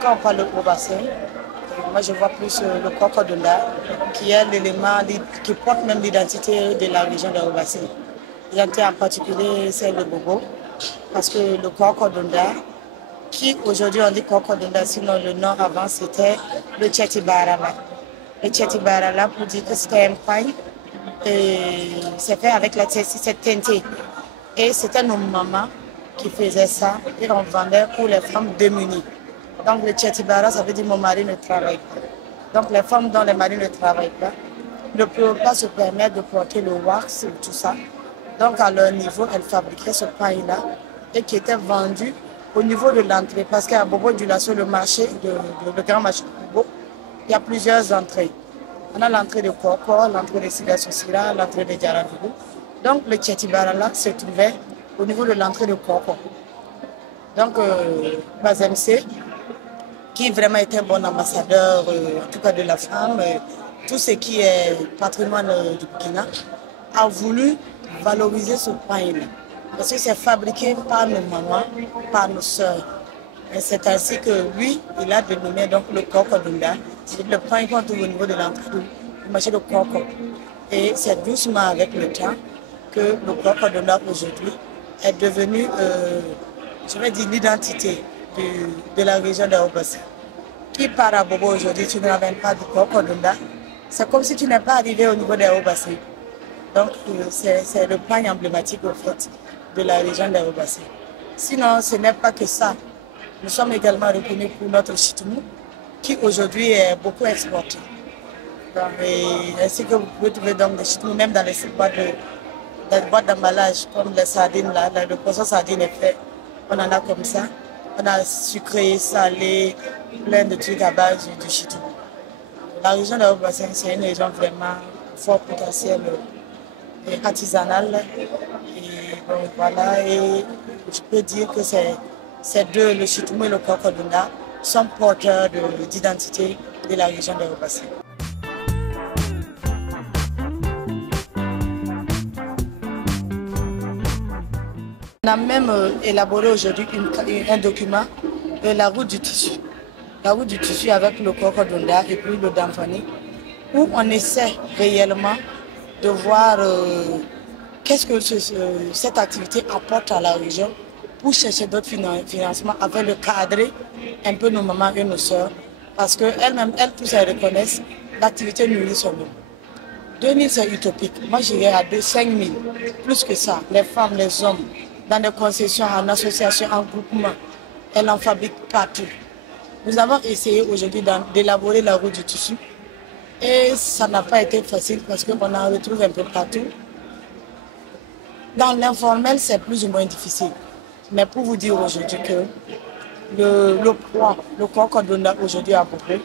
Quand on parle de bassin, moi je vois plus le Cocodonda, qui est l'élément qui porte même l'identité de la région de Haut-Bassin. L'identité en particulier celle de Bobo, parce que le Cocodonda, qui aujourd'hui on dit Cocodonda, sinon le nom avant c'était le Tchetibarala. Le Tchetibarala pour dire que c'était un pain, c'est fait avec cette teintée. Et c'était nos mamans qui faisaient ça et on vendait pour les femmes démunies. Donc le Tchetibara, ça veut dire mon mari ne travaille pas. Donc les femmes dont les maris ne travaillent pas ne peuvent pas se permettre de porter le wax et tout ça. Donc à leur niveau, elles fabriquaient ce pain-là et qui était vendu au niveau de l'entrée. Parce qu'à Bobo Dioula, sur le marché, le grand marché de Bobo, il y a plusieurs entrées. On a l'entrée de Koko, l'entrée de Sida Sosira, l'entrée de Djaradougou. Donc le Tchetibara là se trouvait au niveau de l'entrée de Koko. Donc Bazemse, qui vraiment était un bon ambassadeur, en tout cas de la femme, tout ce qui est patrimoine du Burkina, a voulu valoriser ce pain-là. Parce que c'est fabriqué par nos mamans, par nos sœurs. Et c'est ainsi que lui, il a dénommé donc le Cocodonda, c'est le pain qu'on trouve au niveau de l'entrée du marché de Coco. Et c'est doucement avec le temps que le Cocodonda aujourd'hui est devenu, je vais dire, l'identité de la région de Haut-Bassin. Qui part à Bobo aujourd'hui, tu ne ramènes pas du Cocodonda, c'est comme si tu n'es pas arrivé au niveau de Haut-Bassin. Donc c'est le pain emblématique au fait de la région de Haut-Bassin. Sinon, ce n'est pas que ça. Nous sommes également reconnus pour notre chitoumou, qui aujourd'hui est beaucoup exporté. Donc, ainsi que vous pouvez trouver donc des chitoumous même dans les boîtes d'emballage, comme les sardines, là, le poisson sardine est fait. On en a comme ça. On a sucré, salé, plein de trucs à base du chitou. La région de Haut-Bassin, c'est une région vraiment fort potentiel et artisanale. Et bon, voilà, et je peux dire que ces deux, le chitou et le Cocodonda, sont porteurs d'identité de la région de Haut-Bassin. On a même élaboré aujourd'hui un document, la route du tissu. La route du tissu avec le Cocodonda et puis le Damfani, où on essaie réellement de voir qu'est-ce que cette activité apporte à la région pour chercher d'autres financements afin de cadrer un peu nos mamans et nos soeurs. Parce qu'elles-mêmes, elles tous, elles reconnaissent l'activité nourrit son homme. 2000, c'est utopique. Moi, j'irais à 5000, plus que ça. Les femmes, les hommes, dans des concessions, en association, en groupement, elles en fabriquent partout. Nous avons essayé aujourd'hui d'élaborer la route du tissu et ça n'a pas été facile parce qu'on en retrouve un peu partout. Dans l'informel, c'est plus ou moins difficile. Mais pour vous dire aujourd'hui que le poids, le Cocodonda aujourd'hui à Bobo,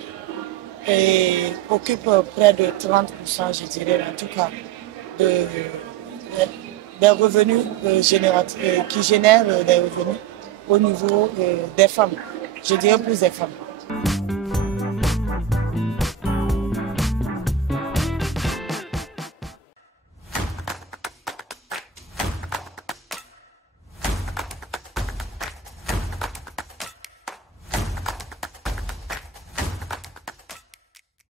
occupe près de 30%, je dirais, en tout cas, des revenus qui génèrent des revenus au niveau des femmes. Je dirais plus des femmes.